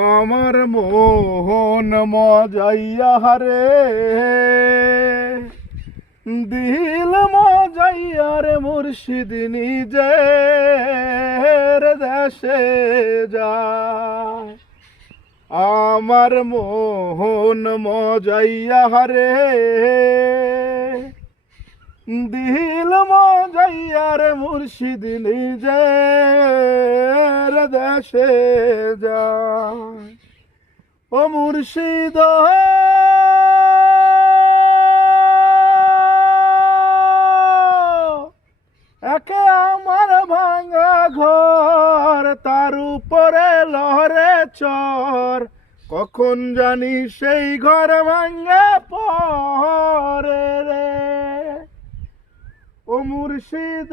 আমার মোহন মজাইয়া রে, দিল মজাইয়া রে মুর্শিদ নিজের দেশে যায়। আমার মোহন মজাইয়া রে, দিল মজাইয়া রে মুর্শিদ নিজের দেশে যায়। ও মুর্শিদ একে আমার ভাঙা ঘর, তার উপরে লহরে চর, কখন জানি সেই ঘর ভাঙা পরে রে। ও মুর্শিদ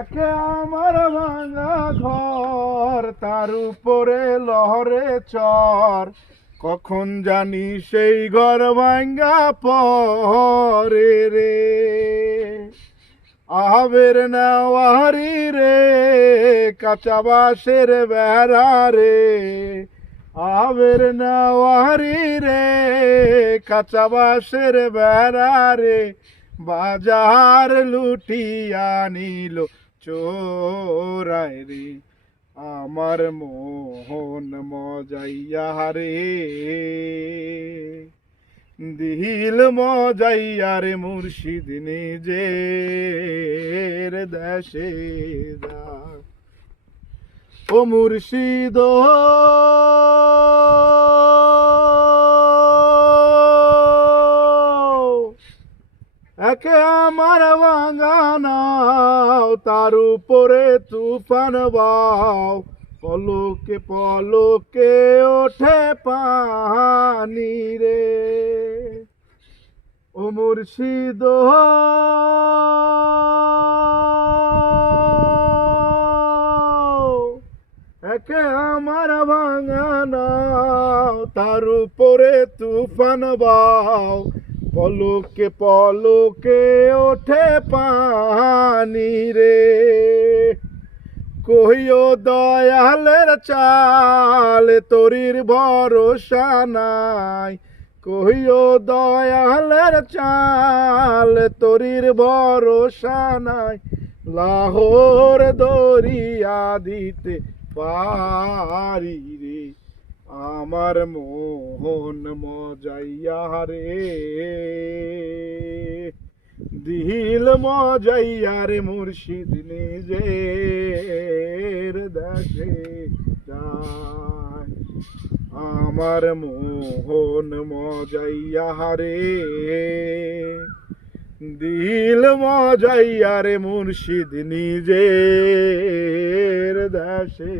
একে আমার ভাঙা ঘর, তার উপরে লহরে চর, কখন জানি সেই ঘর ভাঙ্গা পরে রে। আবের নেওয়ারি রে, কাঁচা বাঁশের বেড়া রে, আবের নেওয়ারি রে, কাঁচা বাঁশের বেড়া রে, বাজার লুটিয়া নিল চোরাই রে। আমার মোহন মজাইয়া রে, দিল মজাইয়া রে মুর্শিদ নিজের দেশে যায়। ও মুর্শিদ একে আমার ভাঙানাও, তার উপরে তুফান বাও, পলকে পলকে ওঠে পানি রে। ও মুর্শিদ একে আমার ভাঙানাও, তার উপরে তুফান বাও, পলকে পলকে ওঠে পানি রে। কহিও দয়ালের চাল, তোরির ভরসা নাই, কহিও দয়ালের চাল, তোরির ভরসা নাই, লাহোর দরিয়া দিতে পারি রে। আমার মোহন মজাইয়া রে, দিল মজাইয়া রে মুর্শিদ নিজের দেশে যায়। আমার মোহন মজাইয়া রে, দিল মজাইয়া রে মুর্শিদ নিজের দেশে।